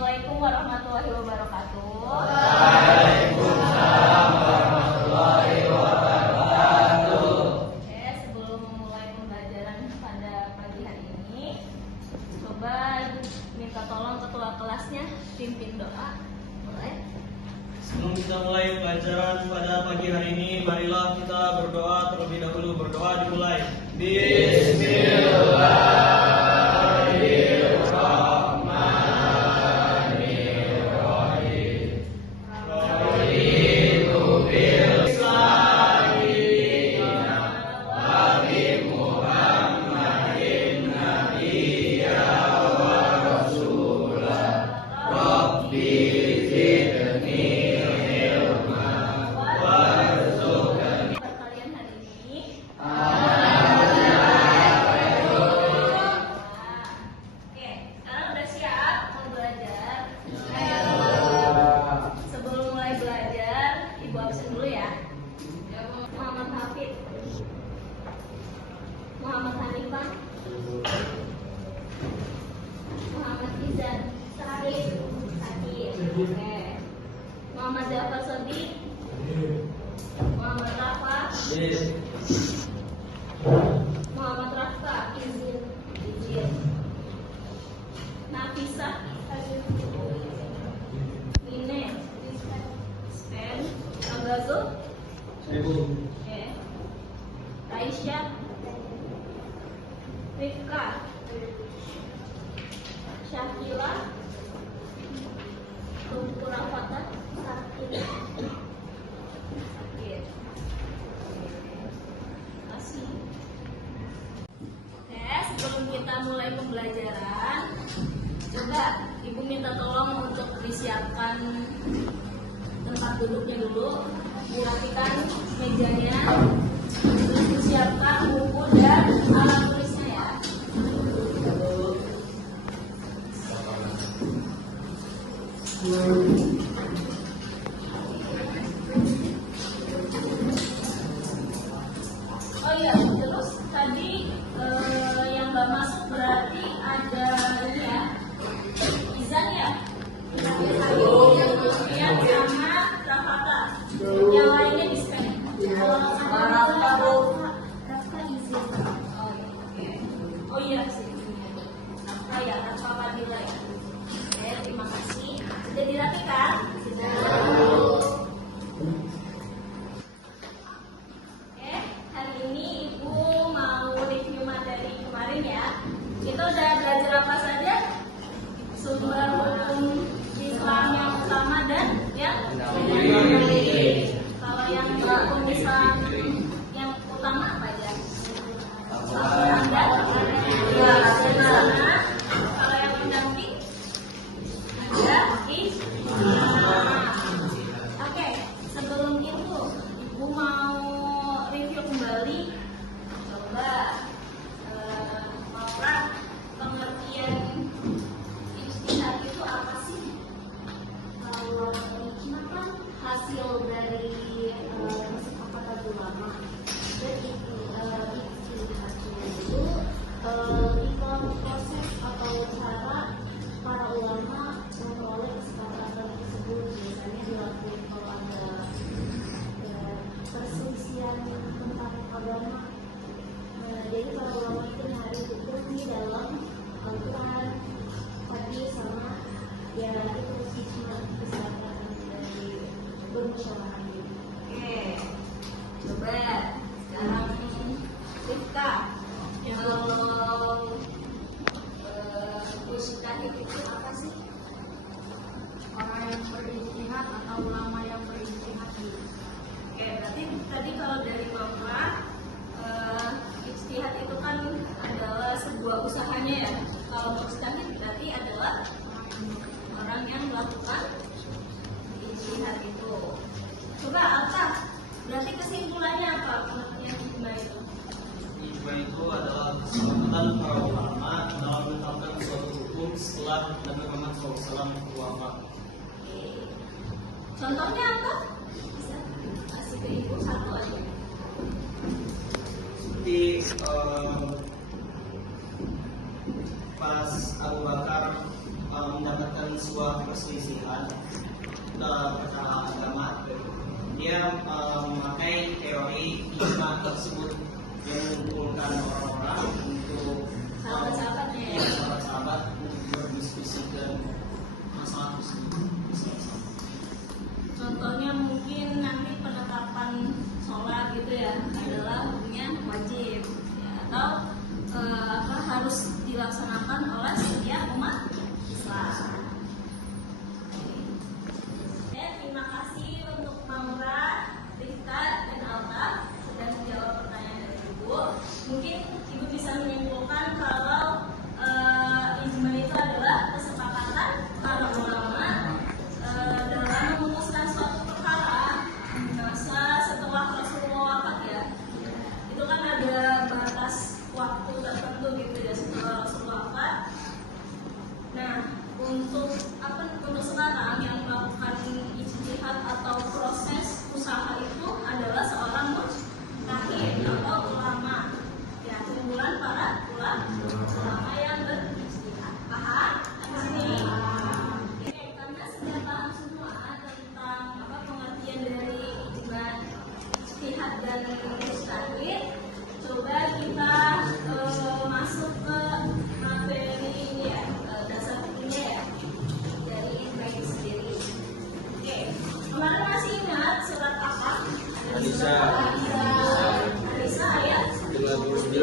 Assalamualaikum warahmatullahi wabarakatuh. Waalaikumsalam warahmatullahi wabarakatuh. Oke, sebelum memulai pembelajaran pada pagi hari ini, coba minta tolong ketua kelasnya pimpin doa. Mulai. Sebelum kita mulai pelajaran pada pagi hari ini, marilah kita berdoa terlebih dahulu. Berdoa dimulai. Bismillahirrahmanirrahim. Raditu bil salihina wa bi Muhammadin nabiyya wa rasulah. Rabbi zidni Kalian hari ini. Oke, sekarang udah siap mau belajar? Sebelum mulai belajar, Ibu absen dulu ya. Muhammad Hafid, Muhammad Hanifah, Muhammad Izan, Sahid, Oke. Muhammad Jafar Sodik, Muhammad Rafa, Muhammad Rafa, izin. Nafisa, Ine, Spen, Agazo, oke. Raisya, Rifka, Syakila, Tumpu Rafata, Sakit. Kasih. Oke, sebelum kita mulai pembelajaran, coba Ibu minta tolong untuk disiapkan tempat duduknya dulu, dirapikan mejanya, terus disiapkan buku dan alat tulisnya ya. Oh iya, terus tadi yang nggak masuk berarti ada ini ya, Izan ya, kemudian sama Rafata, yang lainnya di scan. Kalau sama Rafa izin. Oh iya sih. Rafa ya, Rafa Fadila ya. Oke, terima kasih. Sudah dirapikan? Sudah. Oke, hari ini Ibu mau review materi kemarin ya. Kita udah belajar apa saja? Sumber hukum Islam yang utama dan yang mendampingi. Kalau yang hukum Islam yang utama apa aja? Al-Quran dan Sunnah. Kalau yang mendamping ada Ijma. Oke, sebelum itu Ibu mau review kembali. Coba Maura, pengertian ijtihad itu apa sih? Kalau ijma kan hasil dari kesepakatan ulama. Jadi ijtihad itu proses atau cara para ulama memperoleh kesepakatan tersebut. Biasanya dilakukan kalau ada perselisihan tentang agama. Jadi para ulama itu mencari hukum di dalam Al-Quran, hadis sama ya itu ijma, kesepakatan dari bermusyawarah. Oke, coba sekarang Rifka, kalau mujtahid itu apa sih? Orang yang berijtihad atau ulama yang berijtihad. Oke, berarti tadi kalau dari Mama, ijtihad itu kan adalah sebuah usahanya ya. Kalau mujtahid berarti adalah orang yang melakukan ijtihad itu. Coba apa? Berarti kesimpulannya apa? Pengertian ijma itu? Ijma itu adalah kesepakatan para ulama dalam menetapkan suatu hukum setelah Nabi Muhammad SAW wafat. Oke. Contohnya apa? Bisa kasih ke Ibu satu aja. Seperti pas Abu Bakar mendapatkan sebuah perselisihan perkara agama, dia memakai teori ijma tersebut yang mengumpulkan orang-orang untuk sahabat-sahabat untuk berdiskusikan masalah tersebut. Contohnya mungkin nanti penetapan sholat gitu ya adalah hukumnya wajib ya, atau harus dilaksanakan oleh setiap umat Islam. Terima kasih untuk Maura, Rifka, dan Alta sudah menjawab pertanyaan dari Ibu. Mungkin Ibu bisa menyimpulkan kalau ijma itu adalah kesepakatan para ulama dalam memutuskan suatu perkara masa setelah Rasulullah wafat ya. Itu kan ada batas waktu tertentu gitu ya setelah Rasulullah wafat. Nah, untuk sekarang yang melakukan ijtihad atau proses usaha itu adalah seorang mujtahid atau ulama. Ya, kumpulan para ulama yang berijtihad. Paham? Di sini. Oke, karena sudah paham semua tentang pengertian dari ijtihad dan mujtahid, coba kita masuk ke materi ini ya, dasar fikihnya ya dari ijma itu sendiri. Oke, kemarin masih ingat surat apa? An-Nisa. An-Nisa ayat 59.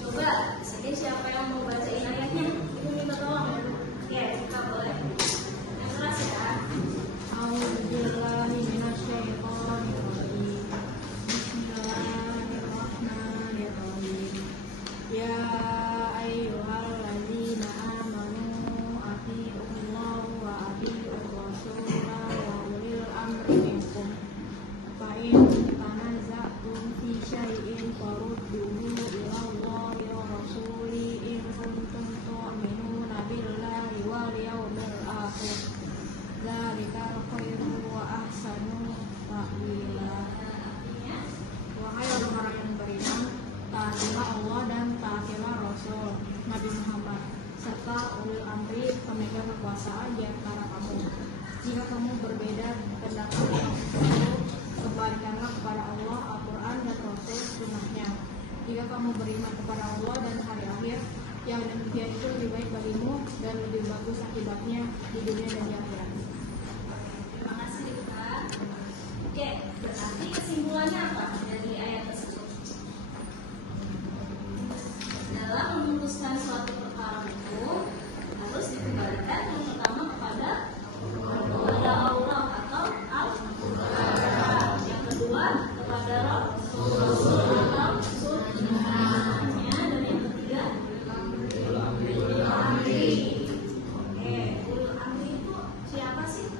Coba sedih siapa yang mau bacain ayatnya? Ibu minta tolong. Oke, kita boleh. Yang keras ya. A'udzubillahi minasyaitonirrajim. Bismillahirrahmanirrahim. Ya ayyuhalladzina amanu athi'ullaha wa athi'ur rasula wa ulil amri minkum. Fa in tanaza'tum fi syai'in farudduhu ilallahi wa rasuli in kuntum tu'minuna billahi wal yawmil akhir. Dzalika khairu wa ahsanu ta'wila. Wahai orang-orang yang beriman, taatilah Allah dan taatilah Rasul Nabi Muhammad serta ulil amri pemegang kekuasaan di antara kamu. Jika kamu berbeda pendapat, kembalikanlah kepada Allah Al-Quran dan Rasul sunnahnya. Jika kamu beriman kepada Allah dan hari akhir, yang demikian itu lebih baik bagimu dan lebih bagus akibatnya di dunia dan di akhirat. Terima kasih Kak. Oke, berarti kesimpulannya apa dari ayat tersebut? Dalam memutuskan suatu perkara hukum harus dikembalikan yang pertama kepada Allah atau Al-Quran, yang kedua kepada Rasul atau sunnahnya, dan yang ketiga ulul amri. Oke, ulul amri itu siapa sih?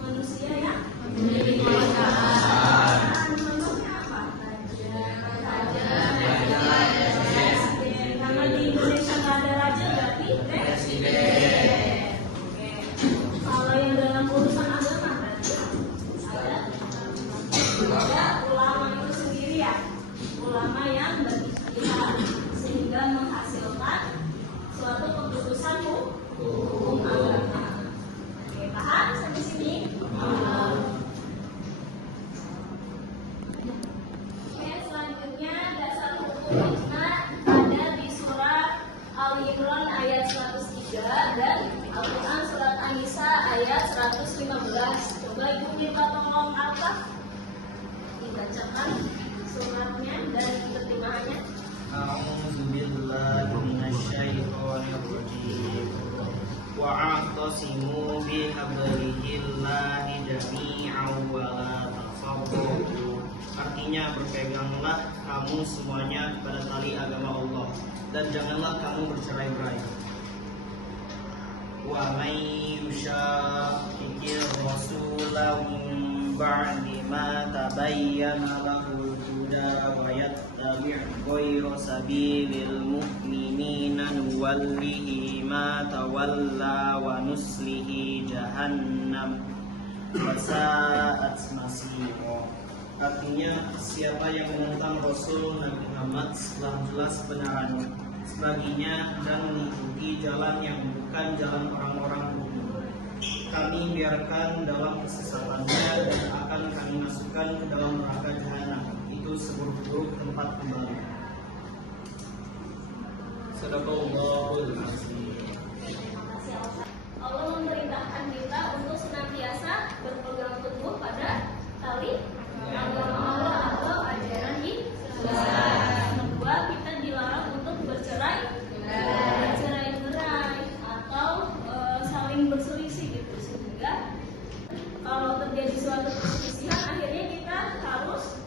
Manusia ya? Memiliki kekuasaan. Contohnya apa? Presiden. Karena di Indonesia nggak ada raja berarti presiden. Oke. Kalau yang dalam urusan agama berarti ada ulama itu sendiri ya. Ulama yang berijtihad sehingga menghasilkan suatu keputusan hukum agama. Oke, paham sampai sini? Oke, selanjutnya dasar hukum ijma ada di surat Al-Imran ayat 103 dan Al-Quran surat An-Nisa ayat 115. Coba Ibu minta tolong Alta dibacakan suratnya dan terjemahannya. A'udzubillahi minasyaitonirrajim. Wa'tasimu bihablillahi jami'an wa la tafarraqu. Artinya berpeganglah kamu semuanya kepada tali agama Allah dan janganlah kamu bercerai-berai. Wa may yushaqiqir rasula min ba'di ma tabayyana lahul huda wa yattabi' ghayra sabilil mu'minina nuwallihi ma tawalla wa nuslihi jahannam wa sa'at masira. Artinya, siapa yang menentang Rasul Nabi Muhammad setelah jelas kebenarannya, sebaginya dan mengikuti jalan yang bukan jalan orang-orang mukmin, kami biarkan dalam kesesatannya dan akan kami masukkan ke dalam neraka jahanam. Itu seburuk-buruk tempat kembali. Sadaqallahul azim. Allah memerintahkan kita untuk senantiasa berpegang teguh pada tali agama Allah atau ajaran Islam. Kedua, kita dilarang untuk bercerai-berai atau saling berselisih gitu, sehingga kalau terjadi suatu perselisihan akhirnya kita harus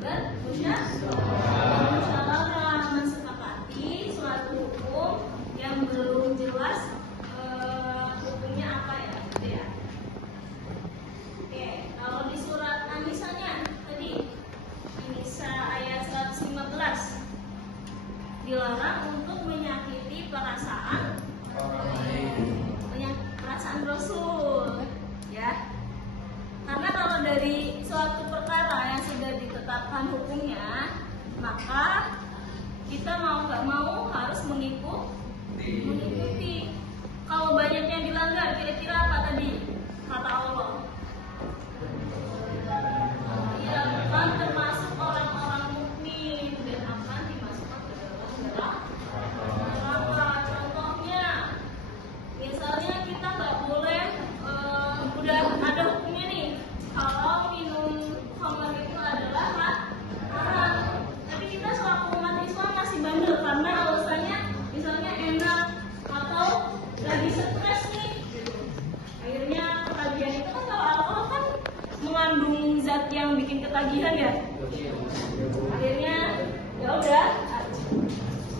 bermusyawarah, mensepakati suatu hukum yang belum jelas hukumnya apa ya, gitu ya. Oke, kalau di surat An-Nisa'nya tadi, An-Nisa ayat 115, dilarang untuk menyakiti perasaan Rasul, ya. Karena kalau dari suatu perkara yang sudah ditetapkan hukumnya, maka kita mau nggak mau harus mengikuti. Kalau banyak yang dilanggar, kira-kira apa tadi kata Allah? Ya, bukan termasuk orang-orang mukmin dan akan dimasukkan ke dalam neraka. Contohnya, misalnya kita nggak boleh, udah ada hukumnya nih, kalau minum khamr itu adalah haram. Tapi kita selaku umat Islam masih bandel karena alasannya misalnya enak atau lagi stres nih. Akhirnya ketagihan itu kan, kalau alkohol kan mengandung zat yang bikin ketagihan ya. Akhirnya ya udah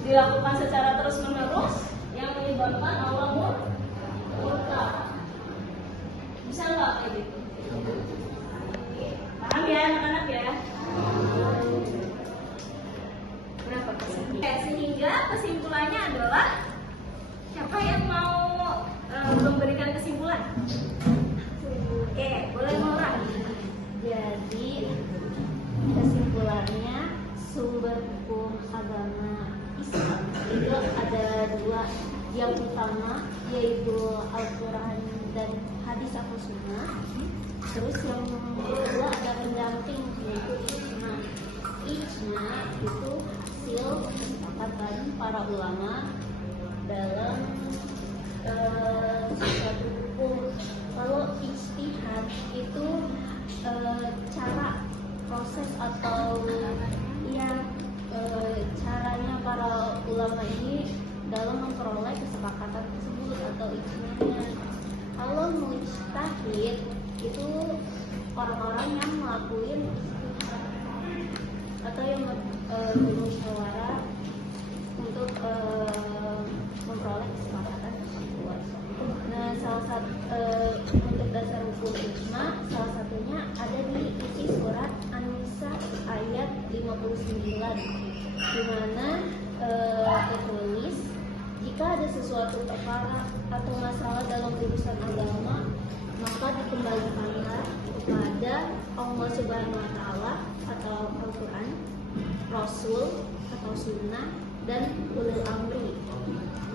dilakukan secara terus-menerus yang menyebabkan Allah murka. Bisa nggak kayak gitu? Paham ya anak-anak ya? Berapa persen? Sehingga kesimpulannya adalah, siapa yang mau memberikan kesimpulan? Oke, boleh mulai. Jadi kesimpulannya, sumber hukum agama Islam itu ada dua. Yang utama yaitu Al-Quran dan hadis atau sunnah. Terus yang kedua ada pendamping yaitu ijma. Ijma itu hasil kesepakatan para ulama dalam suatu hukum. Kalau ijtihad itu cara proses atau caranya para ulama ini dalam memperoleh kesepakatan tersebut atau ijma'nya. Kalau mujtahid itu orang-orang yang melakukan atau yang bermusyawarah untuk memperoleh kesepakatan tersebut. Nah, salah satu untuk dasar hukum ijma, salah satunya ada di isi surat An-Nisa ayat 59, di mana tertulis, jika ada sesuatu perkara atau masalah dalam urusan agama, maka dikembalikanlah kepada Allah Subhanahu wa Ta'ala atau Al-Quran, Rasul atau Sunnah, dan ulil amri,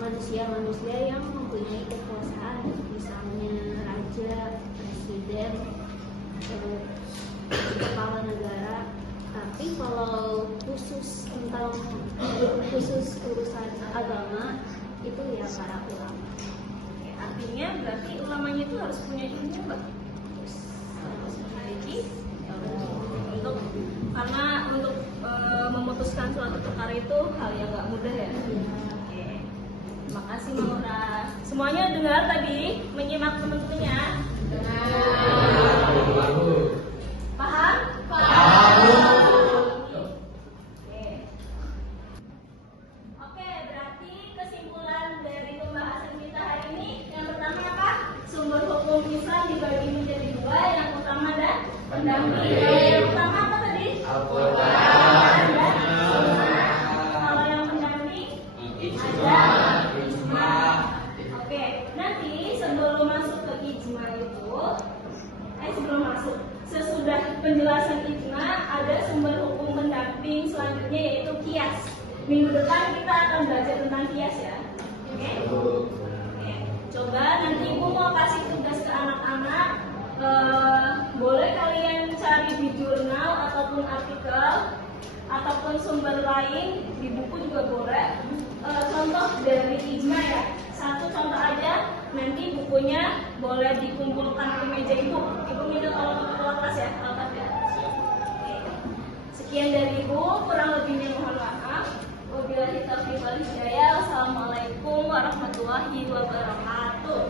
manusia-manusia yang mempunyai kekuasaan, misalnya raja, presiden, kepala negara. Tapi kalau khusus urusan agama itu ya para ulama. Artinya berarti ulamanya itu harus punya ilmu nggak? Harus memiliki untuk, karena untuk memutuskan suatu perkara itu hal yang nggak mudah ya. Oke, terima kasih Maura. Semuanya dengar tadi, menyimak teman-temannya. Paham? Oke, berarti kesimpulan dari pembahasan kita hari ini, yang pertama apa? Sumber hukum Islam dibagi menjadi dua, yang utama dan pendamping. Yang utama apa tadi? Al-Quran dan Sunnah. Kalau yang pendamping ada ijma. Oke, nanti sebelum masuk ke ijma itu, sebelum masuk, minggu depan kita akan belajar tentang kias ya. Oke? Oke. Coba nanti Ibu mau kasih tugas ke anak-anak. Boleh kalian cari di jurnal ataupun artikel ataupun sumber lain, di buku juga boleh. Contoh dari Ijma ya, satu contoh aja. Nanti bukunya boleh dikumpulkan di meja Ibu. Ibu minta tolong ke kelas ya, kelas ya. Oke. Sekian dari Ibu, kurang lebihnya mohon maaf. Wabillahi taufiq wal hidayah. Wassalamualaikum warahmatullahi wabarakatuh.